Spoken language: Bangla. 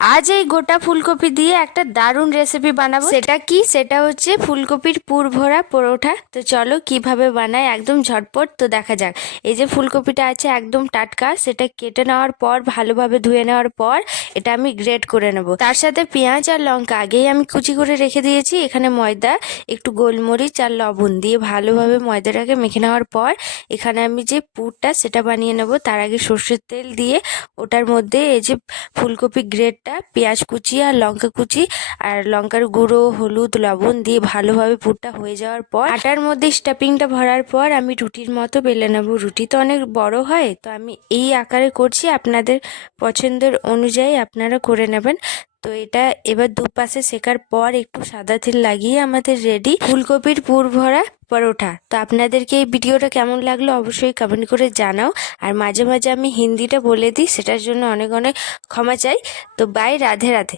আজ এই গোটা ফুলকপি দিয়ে একটা দারুণ রেসিপি বানাবো। সেটা কি? সেটা হচ্ছে ফুলকপির পুর ভরা পরোটা। তো চলো কিভাবে বানাই একদম ঝটপট তো দেখা যাক। এই যে ফুলকপিটা আছে একদম টাটকা, সেটা কেটে নেওয়ার পর ভালোভাবে ধুয়ে নেওয়ার পর এটা আমি গ্রেট করে নেব। তার সাথে পেঁয়াজ আর লঙ্কা আগেই আমি কুচি করে রেখে দিয়েছি। এখানে ময়দা, একটু গোলমরিচ আর লবণ দিয়ে ভালোভাবে ময়দাটাকে মেখে নেওয়ার পর এখানে আমি যে পুরটা সেটা বানিয়ে নেব। তার আগে সর্ষের তেল দিয়ে ওটার মধ্যে এই যে ফুলকপি গ্রেটটা, পেঁয়াজ কুচি আর লঙ্কা কুচি আর লঙ্কার গুঁড়ো, হলুদ, লবণ দিয়ে ভালোভাবে পুরটা হয়ে যাওয়ার পর আটার মধ্যে স্টাফিংটা ভরার পর আমি রুটির মতো বেলে নেব। রুটি তো অনেক বড় হয়, তো আমি এই আকারে করছি, আপনাদের পছন্দের অনুযায়ী আপনারা করে নেবেন। তো এটা এবার দুপাশে সেকার পর একটু সাদা তেল লাগিয়ে আমাদের রেডি ফুলকপির পুর ভরা পরোটা। তো আপনাদেরকে এই ভিডিওটা কেমন লাগলো অবশ্যই কমেন্ট করে জানাও। আর মাঝে মাঝে আমি হিন্দিটা বলে দিই, সেটার জন্য অনেক অনেক ক্ষমা চাই। তো বাই, রাধে রাধে।